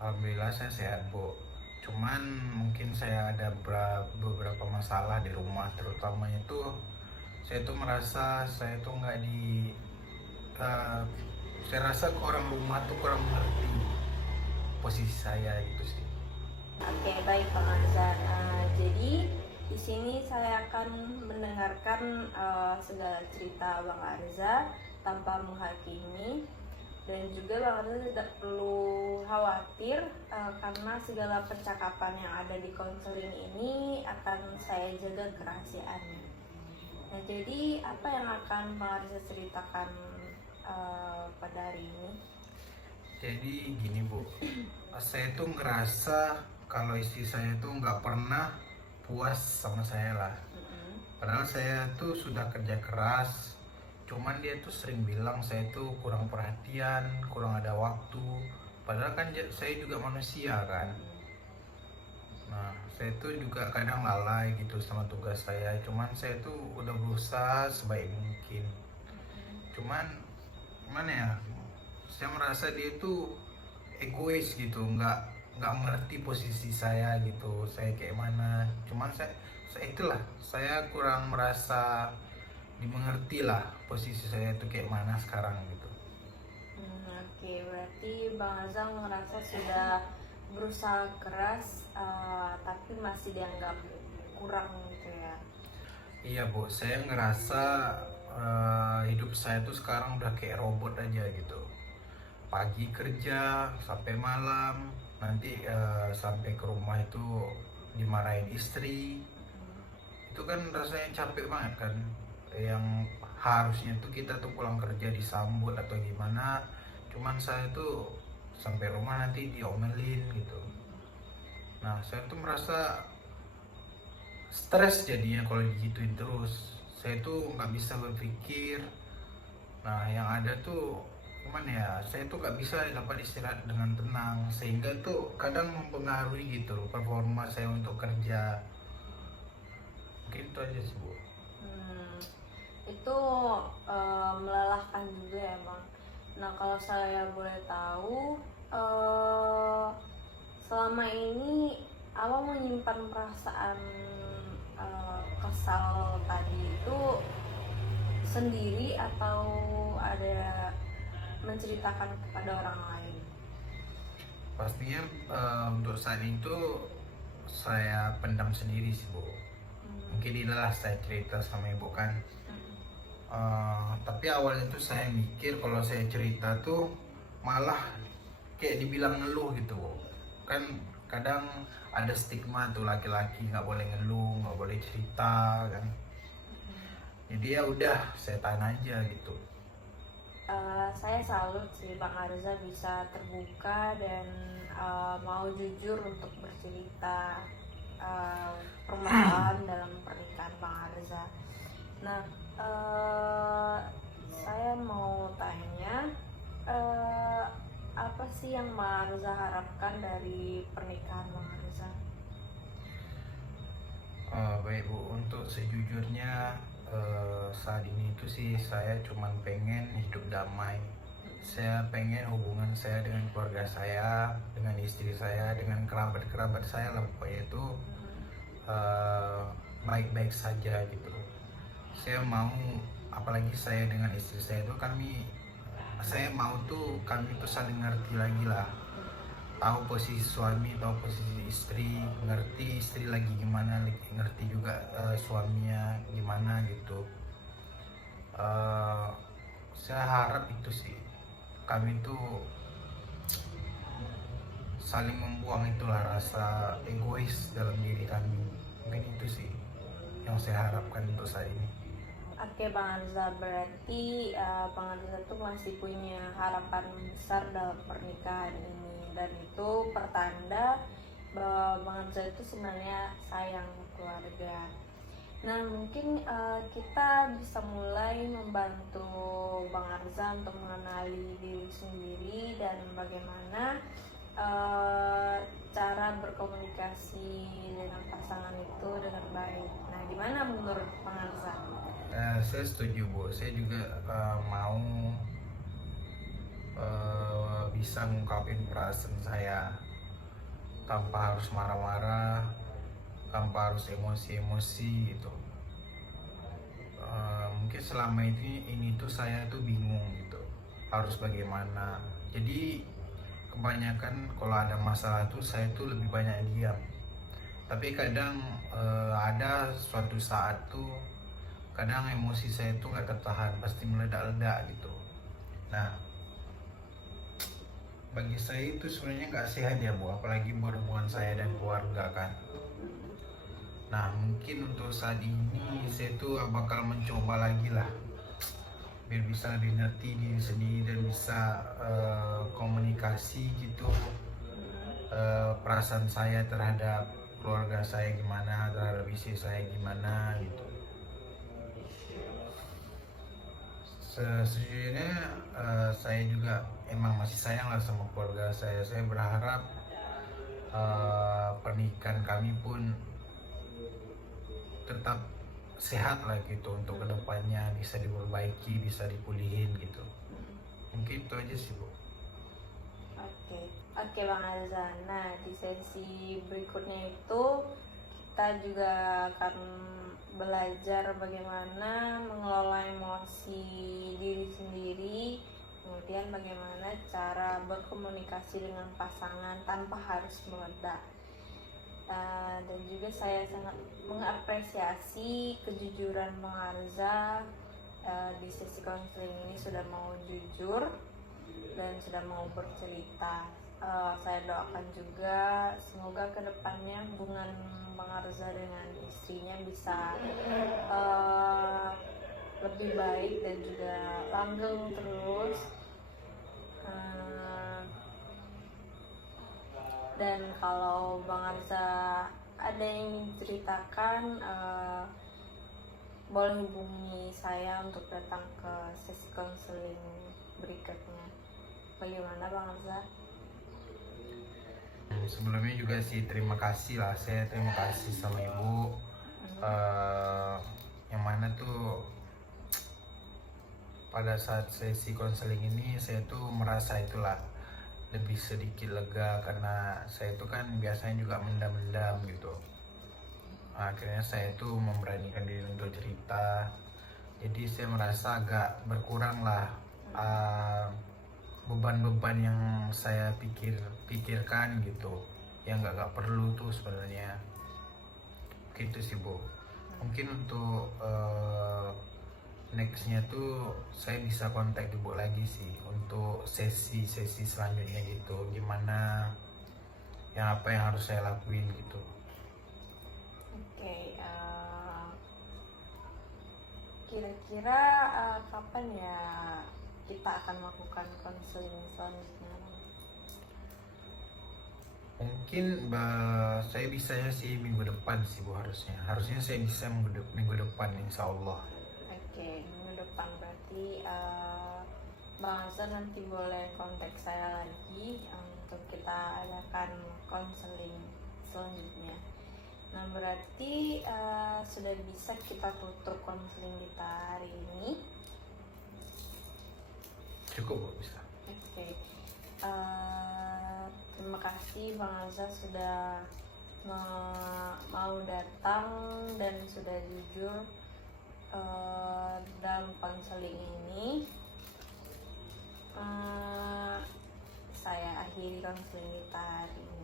Alhamdulillah saya sehat, Bu. Cuman mungkin saya ada beberapa masalah di rumah, terutama itu saya tuh merasa saya tuh nggak di eh, saya rasa orang rumah tuh kurang mengerti posisi saya gitu sih. Oke, baik Bang Arza. Jadi di sini saya akan mendengarkan segala cerita Bang Arza tanpa menghakimi, dan juga Bang Arza tidak perlu khawatir karena segala percakapan yang ada di konseling ini akan saya jaga kerahasiaannya. Nah, jadi apa yang akan Bang Arza ceritakan pada hari ini? Jadi gini, Bu, saya tuh ngerasa kalau istri saya tuh nggak pernah puas sama saya lah. Padahal saya tuh sudah kerja keras, cuman dia tuh sering bilang saya tuh kurang perhatian, kurang ada waktu. Padahal kan saya juga manusia kan. Nah, saya tuh juga kadang lalai gitu sama tugas saya. Cuman saya tuh udah berusaha sebaik mungkin. Cuman gimana ya? Saya merasa dia tuh egois gitu, nggak mengerti posisi saya gitu. Saya kayak mana? Cuman saya itulah, saya kurang merasa dimengerti lah posisi saya tuh kayak mana sekarang gitu. Oke, berarti Bang Azam ngerasa sudah berusaha keras, tapi masih dianggap kurang gitu ya. Iya, Bu, saya ngerasa hidup saya tuh sekarang udah kayak robot aja gitu. Pagi kerja sampai malam, nanti sampai ke rumah itu dimarahin istri. Itu kan rasanya capek banget kan. Yang harusnya tuh kita tuh pulang kerja disambut atau gimana, cuman saya tuh sampai rumah nanti diomelin gitu. Nah, saya tuh merasa stres jadinya kalau digituin terus. Saya tuh nggak bisa berpikir. Nah, yang ada tuh gimana ya, saya tuh nggak bisa dapat istirahat dengan tenang, sehingga tuh kadang mempengaruhi gitu performa saya untuk kerja. Mungkin itu aja sih, Bu. Hmm, itu melelahkan juga ya Bang. Nah, kalau saya boleh tahu, eh, selama ini Awang menyimpan perasaan kesal tadi itu sendiri atau ada menceritakan kepada orang lain? Pastinya untuk saat itu saya pendam sendiri sih, Bu. Mungkin inilah saya cerita sama ibu kan. Tapi awalnya tuh saya mikir kalau saya cerita tuh malah kayak dibilang ngeluh gitu, Bu. Kan kadang ada stigma tuh laki-laki nggak boleh ngeluh, nggak boleh cerita kan. Jadi ya udah saya tahan aja gitu. Saya salut sih Bang Arza bisa terbuka dan mau jujur untuk bercerita permasalahan dalam pernikahan Bang Arza. Nah, saya mau tanya, eh, apa sih yang Bang Arza harapkan dari pernikahan Bang Arza? Baik, Bu, untuk sejujurnya saat ini itu sih saya cuman pengen hidup damai. Saya pengen hubungan saya dengan keluarga saya, dengan istri saya, dengan kerabat-kerabat saya lah pokoknya itu eh, baik-baik saja gitu. Saya mau, apalagi saya dengan istri saya itu saya mau tuh kami tuh saling ngerti lagi lah, tahu posisi suami, tahu posisi istri, ngerti istri lagi gimana, ngerti juga suaminya gimana gitu. Eh, saya harap itu sih, kami tuh saling membuang itulah rasa egois dalam diri kami. Mungkin itu sih yang saya harapkan untuk saat ini. Oke Bang Arza, berarti Bang Arza tuh masih punya harapan besar dalam pernikahan ini, dan itu pertanda bahwa Bang Arza itu sebenarnya sayang keluarga. Nah, mungkin kita bisa mulai membantu Bang Arza untuk mengenali diri sendiri dan bagaimana cara berkomunikasi dengan pasangan itu dengan baik. Nah, gimana menurut Bang Arza? Saya setuju, Bu. Saya juga mau bisa ngungkapin perasaan saya. tanpa harus marah-marah, tanpa harus emosi-emosi gitu. Mungkin selama ini tuh saya tuh bingung gitu harus bagaimana. Jadi kebanyakan kalau ada masalah tuh saya tuh lebih banyak diam, tapi kadang ada suatu saat tuh kadang emosi saya tuh nggak tertahan, pasti meledak-ledak gitu. Nah, bagi saya itu sebenarnya nggak sehat ya Bu, apalagi berhubungan saya dan keluarga kan. Nah, mungkin untuk saat ini saya tuh bakal mencoba lagi lah biar bisa lebih ngerti diri sendiri dan bisa komunikasi gitu, perasaan saya terhadap keluarga saya gimana, terhadap istri saya gimana gitu. Sejujurnya saya juga emang masih sayang lah sama keluarga saya. Saya berharap pernikahan kami pun tetap sehat lah gitu untuk kedepannya, bisa diperbaiki, bisa dipulihin gitu. Mungkin itu aja sih Bu. Oke Bang Arza. Nah, di sesi berikutnya itu kita juga akan belajar bagaimana mengelola emosi diri sendiri, kemudian bagaimana cara berkomunikasi dengan pasangan tanpa harus meledak. Dan juga saya sangat mengapresiasi kejujuran Bang Arza di sesi konseling ini, sudah mau jujur dan sudah mau bercerita. Saya doakan juga semoga kedepannya hubungan Bang Arza dengan istrinya bisa lebih baik dan juga langgeng terus. Dan kalau Bang Arza ada yang ingin ceritakan, boleh hubungi saya untuk datang ke sesi konseling berikutnya. Bagaimana Bang Arza? Sebelumnya juga sih terima kasih lah, saya terima kasih sama Ibu, yang mana tuh pada saat sesi konseling ini saya tuh merasa itulah lebih sedikit lega, karena saya itu kan biasanya juga mendam-mendam gitu. Akhirnya saya tuh memberanikan diri untuk cerita, jadi saya merasa agak berkurang lah beban-beban yang saya pikirkan gitu, yang nggak perlu tuh sebenarnya gitu sih Bu. Mungkin untuk nextnya tuh saya bisa kontak Ibu lagi sih untuk sesi-sesi selanjutnya gitu, gimana yang apa yang harus saya lakuin gitu. Kira-kira kapan ya kita akan melakukan konseling selanjutnya? Mungkin saya bisanya sih minggu depan sih Bu, harusnya saya bisa minggu depan insya Allah. Minggu depan berarti Bang Arza nanti boleh kontak saya lagi untuk kita adakan konseling selanjutnya. Nah, berarti sudah bisa kita tutup konseling kita hari ini. Cukup Bu, bisa. Terima kasih Bang Arza sudah mau datang dan sudah jujur dalam konseling ini. Saya akhiri konseling kita hari ini.